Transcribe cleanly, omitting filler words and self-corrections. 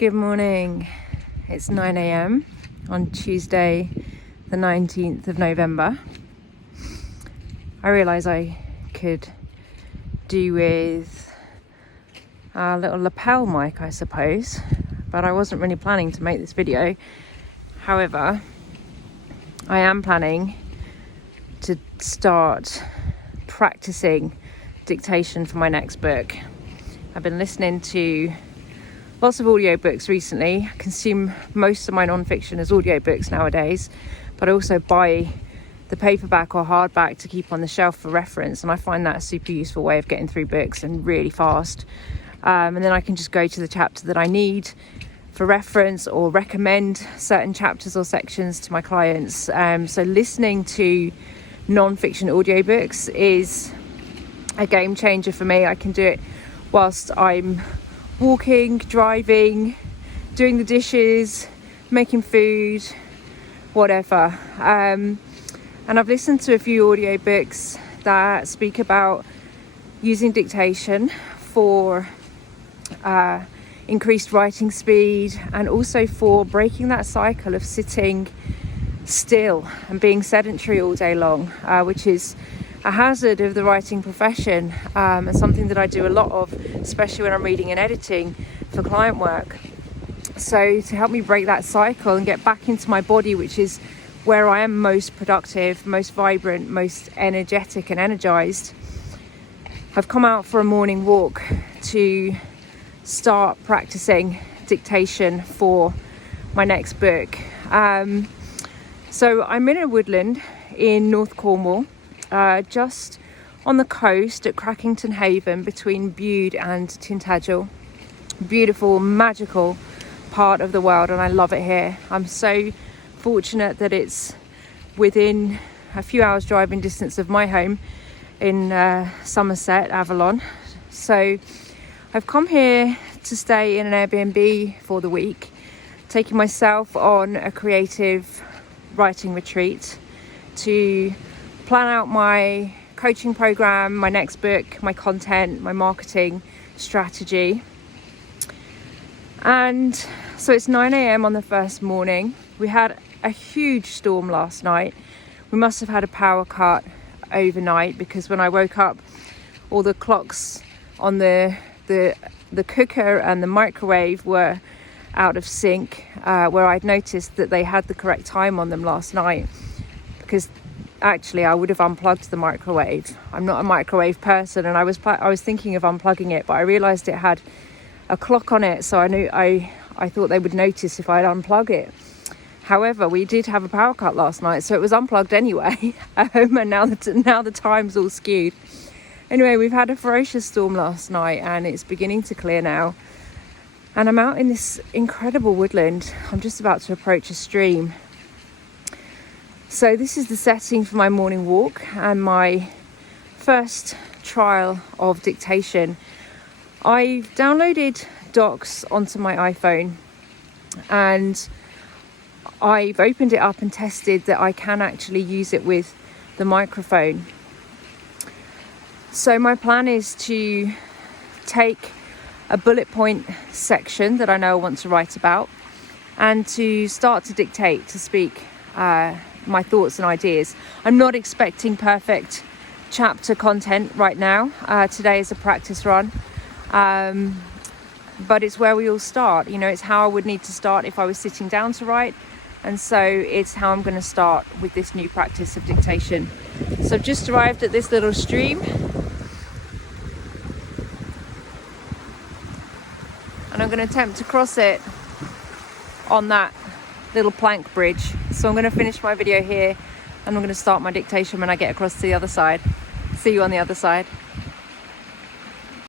Good morning. It's 9 a.m. on Tuesday the 19th of November. I realise I could do with a little lapel mic, I suppose, but I wasn't really planning to make this video. However, I am planning to start practicing dictation for my next book. I've been listening to lots of audiobooks recently. I consume most of my non-fiction as audiobooks nowadays, but I also buy the paperback or hardback to keep on the shelf for reference, and I find that a super useful way of getting through books and really fast. And then I can just go to the chapter that I need for reference or recommend certain chapters or sections to my clients. So listening to non-fiction audiobooks is a game changer for me. I can do it whilst I'm walking, driving, doing the dishes, making food, whatever. And I've listened to a few audiobooks that speak about using dictation for increased writing speed, and also for breaking that cycle of sitting still and being sedentary all day long, which is a hazard of the writing profession, and something that I do a lot of, especially when I'm reading and editing for client work. So to help me break that cycle and get back into my body, which is where I am most productive, most vibrant, most energetic and energized, I've come out for a morning walk to start practicing dictation for my next book. So I'm in a woodland in North Cornwall, just on the coast at Crackington Haven between Bude and Tintagel. Beautiful, magical part of the world, and I love it here. I'm so fortunate that it's within a few hours driving distance of my home in Somerset, Avalon. So I've come here to stay in an Airbnb for the week, taking myself on a creative writing retreat to plan out my coaching program, my next book, my content, my marketing strategy. And so it's 9 a.m. on the first morning. We had a huge storm last night. We must have had a power cut overnight, because when I woke up, all the clocks on the cooker and the microwave were out of sync, where I'd noticed that they had the correct time on them last night, because actually I would have unplugged the microwave. I'm not a microwave person, and I was thinking of unplugging it, but I realized it had a clock on it, so I thought they would notice if I'd unplug it. However, we did have a power cut last night, so it was unplugged anyway. And now the time's all skewed. Anyway, we've had a ferocious storm last night, and it's beginning to clear now. And I'm out in this incredible woodland. I'm just about to approach a stream. So this is the setting for my morning walk and my first trial of dictation. I've downloaded Docs onto my iPhone, and I've opened it up and tested that I can actually use it with the microphone. So my plan is to take a bullet point section that I know I want to write about, and to start to dictate, to speak my thoughts and ideas. I'm not expecting perfect chapter content right now. Today is a practice run, but it's where we all start. You know, it's how I would need to start if I was sitting down to write, and so it's how I'm going to start with this new practice of dictation. So I've just arrived at this little stream, and I'm going to attempt to cross it on that little plank bridge. So I'm going to finish my video here, and I'm going to start my dictation when I get across to the other side. See you on the other side.